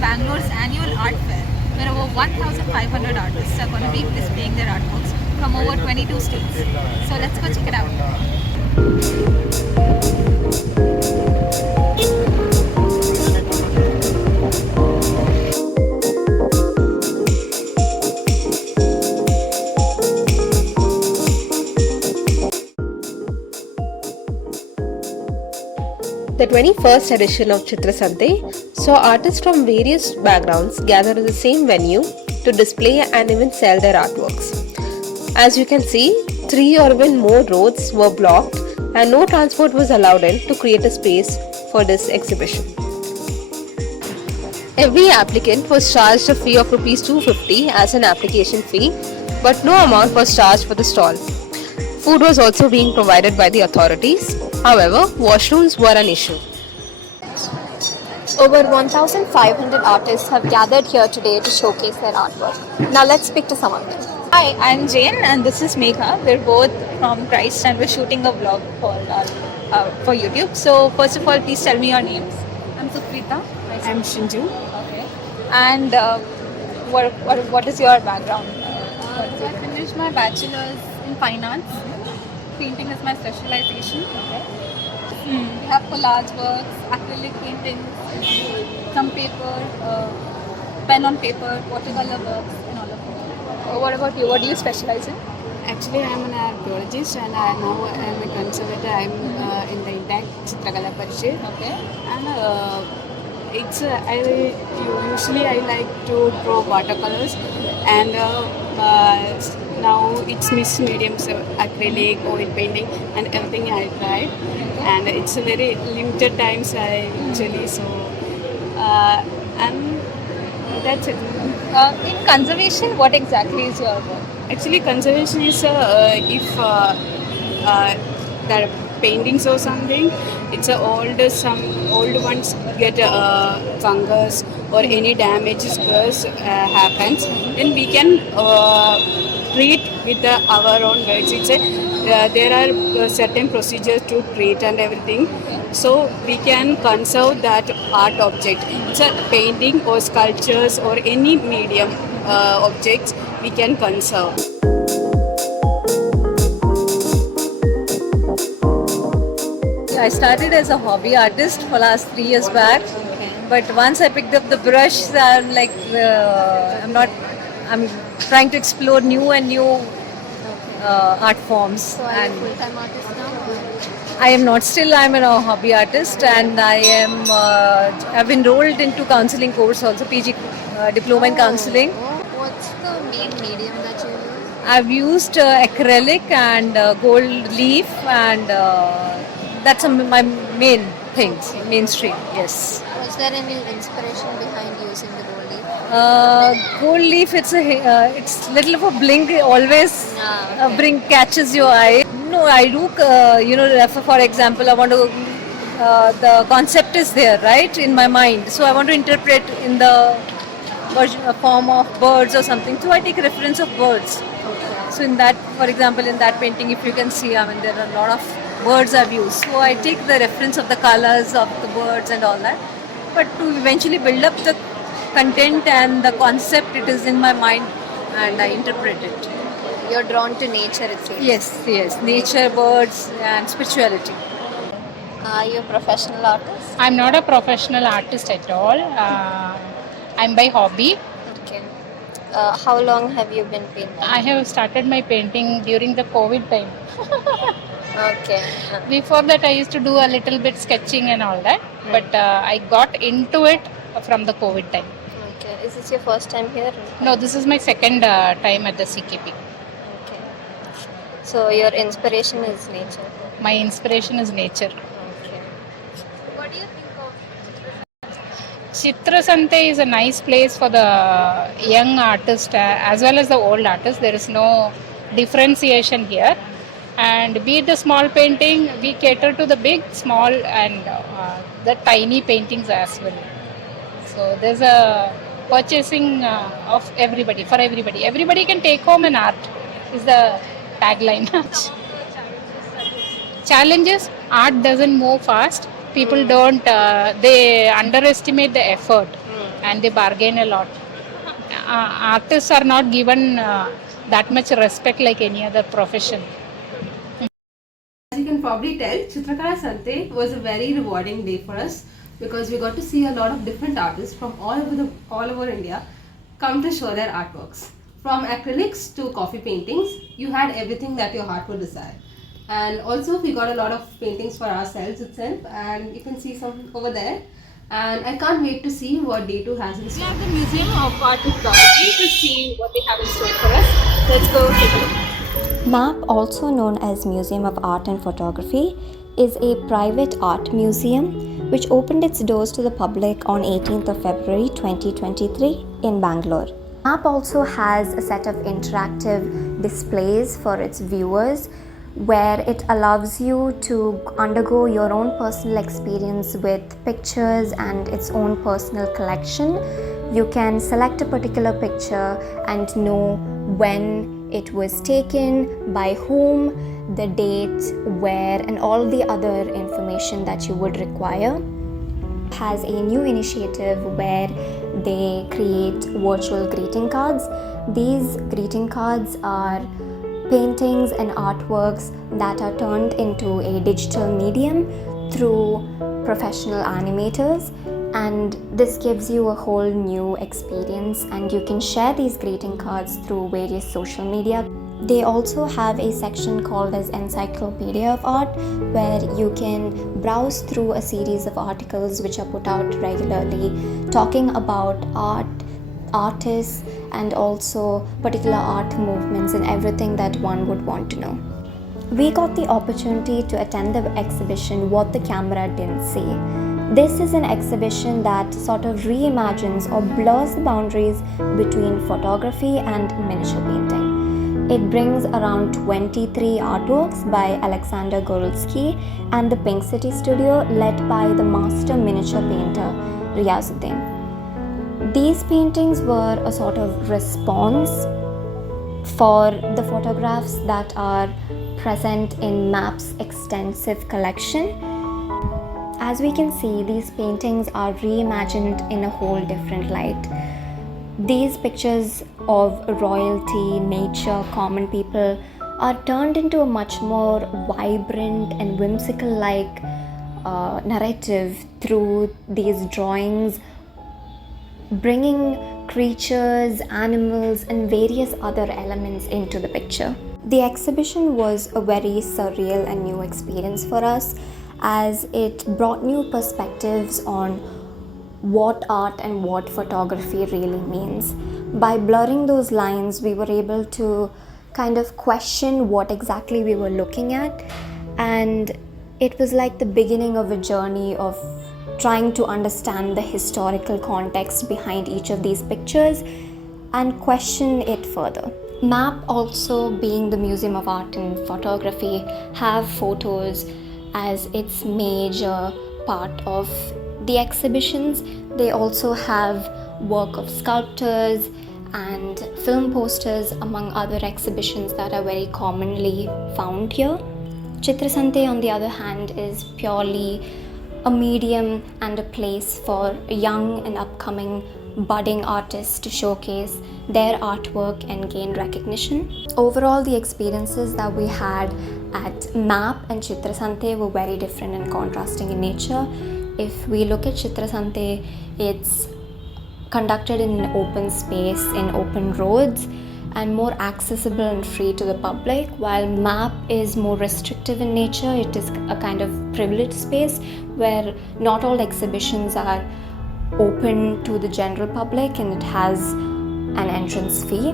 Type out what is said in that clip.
Bangalore's annual art fair, where over 1,500 artists are going to be displaying their artworks from over 22 states. So let's go check it out. The 21st edition of Chitra Sante saw artists from various backgrounds gather at the same venue to display and even sell their artworks. As you can see, 3 or even more roads were blocked and no transport was allowed in to create a space for this exhibition. Every applicant was charged a fee of Rs 250 as an application fee, but no amount was charged for the stall. Food was also being provided by the authorities. However, washrooms were an issue. Over 1,500 artists have gathered here today to showcase their artwork. Now let's speak to some of them. Hi, I'm Jane and this is Megha. We're both from Christ and we're shooting a vlog for YouTube. So first of all, please tell me your names. I'm Sukrita. I'm Shinju. Okay. And what is your background? So I finished my bachelor's in fine arts. Painting is my specialization. Okay. We have collage works, acrylic paintings, some paper, pen on paper, watercolor works, and all of that. What about you? What do you specialize in? Actually, I'm an archaeologist and now I'm a conservator. I'm in the intact Chitragala Parishad. Okay. And usually I like to draw watercolors and now it's mixed mediums, acrylic, oil painting and everything I tried. And it's a very limited times I usually and that's it. In conservation, what exactly is your work? Actually, conservation is if there are paintings or something, it's some old ones get fungus or any damages happens, then we can treat with our own words. There are certain procedures to treat and everything, so we can conserve that art object. It's a painting or sculptures or any medium objects we can conserve. I started as a hobby artist for last 3 years back. But once I picked up the brush, I'm trying to explore new art forms. So are you a full-time artist now? I am not still. I'm a hobby artist, and I've enrolled into counseling course also, PG diploma in counseling. What's the main medium that you use? I've used acrylic and gold leaf, and that's my main things, mainstream. Yes. Was there any inspiration behind using the gold leaf? Gold leaf, it's little of a blink. Always catches your eye. No, I do. For example, I want to. The concept is there, right, in my mind. So I want to interpret in the form of birds or something. So I take reference of birds. So in that, for example, in that painting, if you can see, there are a lot of birds I've used. So I take the reference of the colors of the birds and all that. But to eventually build up the content and the concept, it is in my mind and I interpret it. You're drawn to nature, it seems. Yes. Nature, birds and spirituality. Are you a professional artist? I'm not a professional artist at all. I'm by hobby. Okay. How long have you been painting? I have started my painting during the COVID time. Okay. Before that, I used to do a little bit sketching and all that. But I got into it from the COVID time. Okay. Is this your first time here? No, this is my second time at the CKP. Okay. So your inspiration is nature? My inspiration is nature. Okay. What do you think of Chitra Sante is a nice place for the young artist as well as the old artist. There is no differentiation here. And be it the small painting, we cater to the big, small and the tiny paintings as well. So there's a purchasing of everybody, for everybody. Everybody can take home an art is the tagline. Challenges, art doesn't move fast. People don't, they underestimate the effort. and they bargain a lot. Artists are not given that much respect like any other profession. As you can probably tell, Chitrakala Sante was a very rewarding day for us because we got to see a lot of different artists from all over India come to show their artworks. From acrylics to coffee paintings, you had everything that your heart would desire. And also we got a lot of paintings for ourselves itself, and you can see some over there. And I can't wait to see what Day 2 has in store. We are at the Museum of Art and Photography to see what they have in store for us. Let's go take a look. MAP, also known as Museum of Art and Photography, is a private art museum which opened its doors to the public on 18th of February 2023 in Bangalore. MAP also has a set of interactive displays for its viewers where it allows you to undergo your own personal experience with pictures and its own personal collection. You can select a particular picture and know when it was taken, by whom, the date, where, and all the other information that you would require. Has a new initiative where they create virtual greeting cards. These greeting cards are paintings and artworks that are turned into a digital medium through professional animators, and this gives you a whole new experience, and you can share these greeting cards through various social media. They also have a section called as Encyclopedia of Art where you can browse through a series of articles which are put out regularly talking about art, artists, and also particular art movements and everything that one would want to know. We got the opportunity to attend the exhibition What the Camera Didn't See. This is an exhibition that sort of reimagines or blurs the boundaries between photography and miniature painting. It brings around 23 artworks by Alexander Gorulski and the Pink City Studio led by the master miniature painter Riyazuddin. These paintings were a sort of response for the photographs that are present in MAP's extensive collection. As we can see, these paintings are reimagined in a whole different light. These pictures of royalty, nature, common people are turned into a much more vibrant and whimsical-like narrative through these drawings, bringing creatures, animals, and various other elements into the picture. The exhibition was a very surreal and new experience for us, as it brought new perspectives on what art and what photography really means. By blurring those lines, we were able to kind of question what exactly we were looking at, and it was like the beginning of a journey of trying to understand the historical context behind each of these pictures and question it further. MAP, also being the Museum of Art and Photography, have photos as its major part of the exhibitions. They also have work of sculptors and film posters among other exhibitions that are very commonly found here. Chitra Sante, on the other hand, is purely a medium and a place for young and upcoming budding artists to showcase their artwork and gain recognition. Overall, the experiences that we had at MAP and Chitra Sante were very different and contrasting in nature. If we look at Chitra Sante, it's conducted in an open space, in open roads, and more accessible and free to the public, while MAP is more restrictive in nature. It is a kind of privileged space where not all exhibitions are open to the general public and it has an entrance fee.